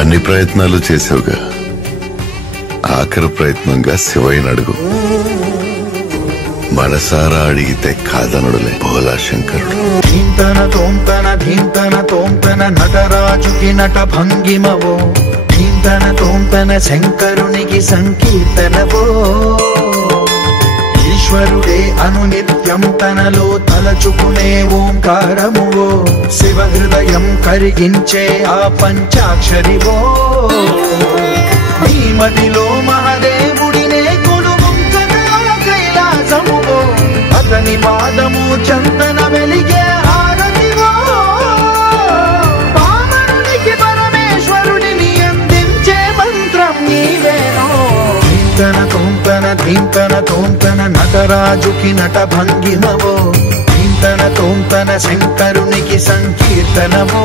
అన్ని ప్రయత్నాలు చేసావుగా, ఆఖరి ప్రయత్నంగా శివయ్యని అడుగు. మనసారా అడిగితే కాదనుడులే భోలా శంకరుడు. ధీంతన తోంతన ధీంతన తోంతన నటరాజుకి నట భంగిమవో, ధీంతన తోంతన శంకరునికి సంకీర్తనవో. ఈశ్వరుడే అనునిత్యం తనలో తలచుకునే ఓంకారమువో, శివ హృదయం కరిగించే ఆ పంచాక్షరివో. నీ మదిలో మహాదేవుడినే కొలువుంకగా కైలాసమువో, అతని పాదము చందన వెలిగే హారతివో. పామరునికి పరమేశ్వరుడిని అందించే మంత్రం నీవేనో. ధీంతన తోంతన ధీంతన తోంతన నటరాజుకి నట భంగిమవో, ధీంతన తోంతన శంకరునికి సంకీర్తనవో.